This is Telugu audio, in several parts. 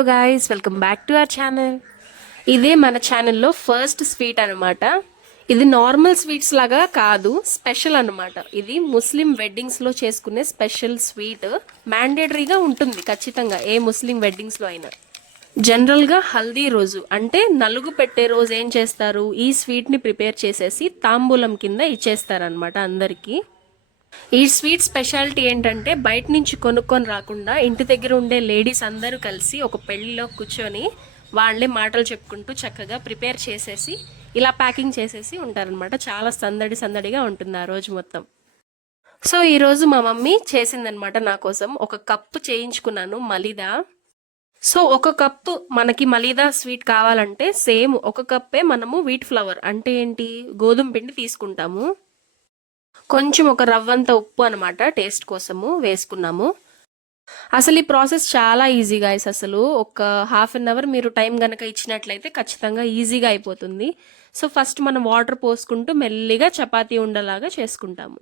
Hello guys, welcome back to our channel. ఇదే మన ఛానల్లో ఫస్ట్ స్వీట్ అనమాట. ఇది నార్మల్ స్వీట్స్ లాగా కాదు, స్పెషల్ అనమాట. ఇది ముస్లిం వెడ్డింగ్స్లో చేసుకునే స్పెషల్ స్వీట్. మ్యాండేటరీగా ఉంటుంది ఖచ్చితంగా ఏ ముస్లిం వెడ్డింగ్స్లో అయినా. జనరల్గా హల్దీ రోజు అంటే నలుగు పెట్టే రోజు ఏం చేస్తారు, ఈ స్వీట్ని ప్రిపేర్ చేసేసి తాంబూలం కింద ఇచ్చేస్తారనమాట అందరికీ. ఈ స్వీట్ స్పెషాలిటీ ఏంటంటే బయట నుంచి కొనుక్కొని రాకుండా ఇంటి దగ్గర ఉండే లేడీస్ అందరూ కలిసి ఒక పెళ్లిలో కూర్చొని వాళ్ళే మాటలు చెప్పుకుంటూ చక్కగా ప్రిపేర్ చేసేసి ఇలా ప్యాకింగ్ చేసేసి ఉంటారనమాట. చాలా సందడిగా ఉంటుంది ఆ రోజు మొత్తం. సో ఈరోజు మా మమ్మీ చేసిందనమాట నా కోసం. ఒక కప్పు చేయించుకున్నాను మలీదా. సో ఒక కప్పు మనకి మలీదా స్వీట్ కావాలంటే సేమ్ ఒక కప్పే మనము వీట్ ఫ్లవర్ అంటే ఏంటి, గోధుమ పిండి తీసుకుంటాము. కొంచెం ఒక రవ్వంత ఉప్పు అనమాట టేస్ట్ కోసము వేసుకున్నాము. అసలు ఈ ప్రాసెస్ చాలా ఈజీ గైస్. అసలు ఒక హాఫ్ అన్ అవర్ మీరు టైం గనక ఇచ్చినట్లయితే ఖచ్చితంగా ఈజీగా అయిపోతుంది. సో ఫస్ట్ మనం వాటర్ పోసుకుంటూ మెల్లిగా చపాతీ ఉండలాగా చేసుకుంటాము.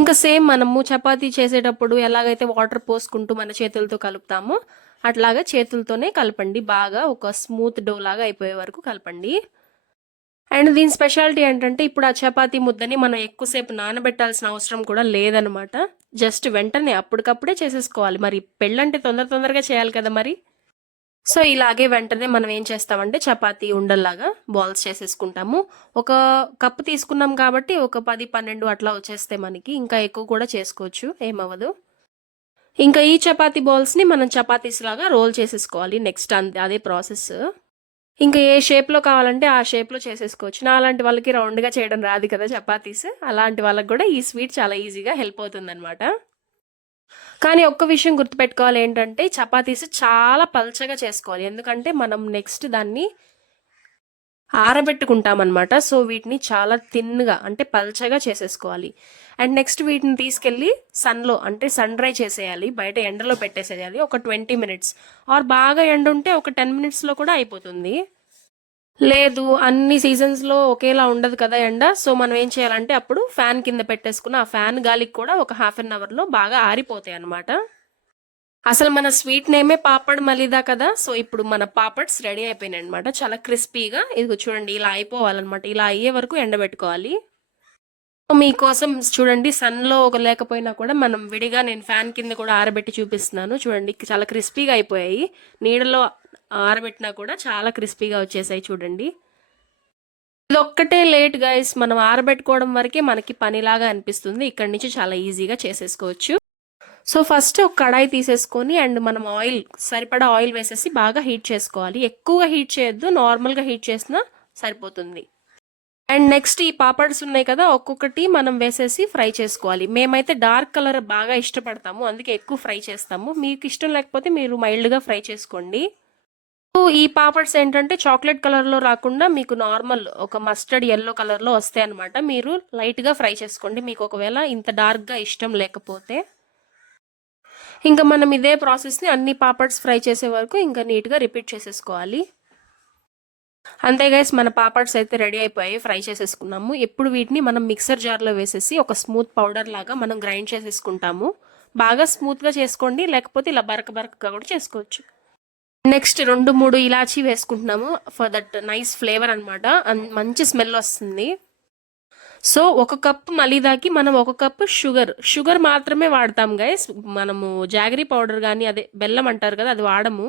ఇంకా సేమ్ మనము చపాతీ చేసేటప్పుడు ఎలాగైతే వాటర్ పోసుకుంటూ మన చేతులతో కలుపుతామో అట్లాగా చేతులతోనే కలపండి. బాగా ఒక స్మూత్ డో లాగా అయిపోయే వరకు కలపండి. అండ్ దీని స్పెషాలిటీ ఏంటంటే ఇప్పుడు ఆ చపాతీ ముద్దని మనం ఎక్కువసేపు నానబెట్టాల్సిన అవసరం కూడా లేదనమాట. జస్ట్ వెంటనే అప్పటికప్పుడే చేసేసుకోవాలి. మరి పెళ్ళంటే తొందరగా చేయాలి కదా మరి. సో ఇలాగే వెంటనే మనం ఏం చేస్తామంటే చపాతీ ఉండల్లాగా బాల్స్ చేసేసుకుంటాము. ఒక కప్పు తీసుకున్నాం కాబట్టి ఒక 10-12 అట్లా వచ్చేస్తే మనకి. ఇంకా ఎక్కువ కూడా చేసుకోవచ్చు, ఏమవ్వదు. ఇంకా ఈ చపాతీ బాల్స్ని మనం చపాతీస్ లాగా రోల్ చేసేసుకోవాలి. నెక్స్ట్ అదే ప్రాసెస్. ఇంకా ఏ షేప్లో కావాలంటే ఆ షేప్లో చేసేసుకోవచ్చు. నా అలాంటి వాళ్ళకి రౌండ్గా చేయడం రాదు కదా చపాతీస్. అలాంటి వాళ్ళకి కూడా ఈ స్వీట్ చాలా ఈజీగా హెల్ప్ అవుతుంది అనమాట. కానీ ఒక్క విషయం గుర్తుపెట్టుకోవాలి ఏంటంటే చపాతీస్ చాలా పల్చగా చేసుకోవాలి. ఎందుకంటే మనం నెక్స్ట్ దాన్ని ఆరబెట్టుకుంటామన్నమాట. సో వీటిని చాలా థిన్గా అంటే పల్చగా చేసేసుకోవాలి. అండ్ నెక్స్ట్ వీటిని తీసుకెళ్ళి సన్లో అంటే సన్ డ్రై చేసేయాలి. బయట ఎండలో పెట్టేసేయాలి ఒక 20 మినిట్స్. ఆర్ బాగా ఎండ ఉంటే ఒక 10 మినిట్స్లో కూడా అయిపోతుంది. లేదు అన్ని సీజన్స్లో ఒకేలా ఉండదు కదా ఎండ. సో మనం ఏం చేయాలంటే అప్పుడు ఫ్యాన్ కింద పెట్టేసుకున్న ఆ ఫ్యాన్ గాలికి కూడా ఒక హాఫ్ అన్ అవర్లో బాగా ఆరిపోతాయి అనమాట. అసలు మన స్వీట్ నేమే పాపడ్ మలీదా కదా. సో ఇప్పుడు మన పాపడ్స్ రెడీ అయిపోయినాయి అనమాట. చాలా క్రిస్పీగా. ఇదిగో చూడండి ఇలా అయిపోవాలన్నమాట. ఇలా అయ్యే వరకు ఎండబెట్టుకోవాలి. మీకోసం చూడండి సన్లో ఒక లేకపోయినా కూడా మనం విడిగా నేను ఫ్యాన్ కింద కూడా ఆరబెట్టి చూపిస్తున్నాను. చూడండి చాలా క్రిస్పీగా అయిపోయాయి. నీడలో ఆరబెట్టినా కూడా చాలా క్రిస్పీగా వచ్చేసాయి చూడండి. ఇది ఒక్కటే లేట్ గైస్. మనం ఆరబెట్టుకోవడం వరకే మనకి పనిలాగా అనిపిస్తుంది. ఇక్కడి నుంచి చాలా ఈజీగా చేసేసుకోవచ్చు. సో ఫస్ట్ ఒక కడాయి తీసేసుకొని అండ్ మనం సరిపడా ఆయిల్ వేసేసి బాగా హీట్ చేసుకోవాలి. ఎక్కువగా హీట్ చేయొద్దు, నార్మల్గా హీట్ చేసినా సరిపోతుంది. అండ్ నెక్స్ట్ ఈ పాపడ్స్ ఉన్నాయి కదా, ఒక్కొక్కటి మనం వేసేసి ఫ్రై చేసుకోవాలి. మేమైతే డార్క్ కలర్ బాగా ఇష్టపడతాము, అందుకే ఎక్కువ ఫ్రై చేస్తాము. మీకు ఇష్టం లేకపోతే మీరు మైల్డ్గా ఫ్రై చేసుకోండి. ఈ పాపడ్స్ ఏంటంటే చాక్లెట్ కలర్లో రాకుండా మీకు నార్మల్ ఒక మస్టర్డ్ ఎల్లో కలర్లో వస్తాయి అనమాట. మీరు లైట్గా ఫ్రై చేసుకోండి, మీకు ఒకవేళ ఇంత డార్క్గా ఇష్టం లేకపోతే. ఇంకా మనం ఇదే ప్రాసెస్ని అన్ని పాపడ్స్ ఫ్రై చేసే వరకు ఇంకా నీట్గా రిపీట్ చేసేసుకోవాలి. అంతే గైస్, మన పాపడ్స్ అయితే రెడీ అయిపోయాయి, ఫ్రై చేసేసుకున్నాము. ఎప్పుడు వీటిని మనం మిక్సర్ జార్లో వేసేసి ఒక స్మూత్ పౌడర్ లాగా మనం గ్రైండ్ చేసేసుకుంటాము. బాగా స్మూత్గా చేసుకోండి, లేకపోతే ఇలా బరకగా కూడా చేసుకోవచ్చు. నెక్స్ట్ 2-3 ఇలాచీ వేసుకుంటున్నాము ఫర్ దట్ నైస్ ఫ్లేవర్ అనమాట. మంచి స్మెల్ వస్తుంది. సో ఒక కప్పు మలీదాకి మనం ఒక కప్పు షుగర్ మాత్రమే వాడతాం గైస్. మనము జాగరీ పౌడర్ కానీ అదే బెల్లం అంటారు కదా అది వాడము.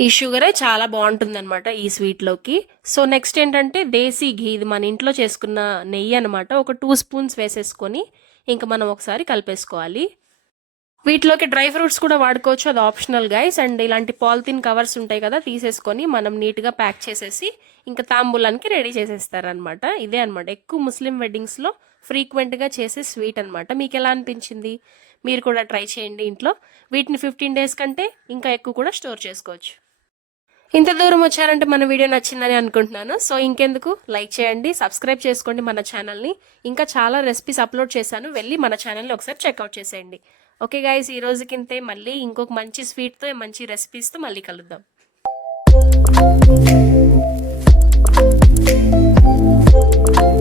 ఈ షుగరే చాలా బాగుంటుంది అనమాట ఈ స్వీట్లోకి. సో నెక్స్ట్ ఏంటంటే దేశీ ఘీ, ఇది మన ఇంట్లో చేసుకున్న నెయ్యి అనమాట. ఒక 2 స్పూన్స్ వేసేసుకొని ఇంకా మనం ఒకసారి కలిపేసుకోవాలి. వీటిలోకి డ్రై ఫ్రూట్స్ కూడా వాడుకోవచ్చు, అది ఆప్షనల్ గైస్. అండ్ ఇలాంటి పాలిథిన్ కవర్స్ ఉంటాయి కదా, తీసేసుకొని మనం నీట్గా ప్యాక్ చేసేసి ఇంకా తాంబూలానికి రెడీ చేసేస్తారనమాట. ఇదే అనమాట ఎక్కువ ముస్లిం వెడ్డింగ్స్లో ఫ్రీక్వెంట్గా చేసే స్వీట్ అనమాట. మీకు ఎలా అనిపించింది? మీరు కూడా ట్రై చేయండి ఇంట్లో. వీటిని 15 డేస్ కంటే ఇంకా ఎక్కువ కూడా స్టోర్ చేసుకోవచ్చు. ఇంత దూరం వచ్చారంటే మన వీడియో నచ్చిందని అనుకుంటున్నాను. సో ఇంకెందుకు, లైక్ చేయండి, సబ్స్క్రైబ్ చేసుకోండి మన ఛానల్ని. ఇంకా చాలా రెసిపీస్ అప్లోడ్ చేశాను, వెళ్ళి మన ఛానల్ని ఒకసారి చెక్అవుట్ చేసేయండి. ఓకే గైస్, ఈ రోజుకింతే. మళ్ళీ ఇంకొక మంచి స్వీట్తో మంచి రెసిపీస్తో మళ్ళీ కలుద్దాం.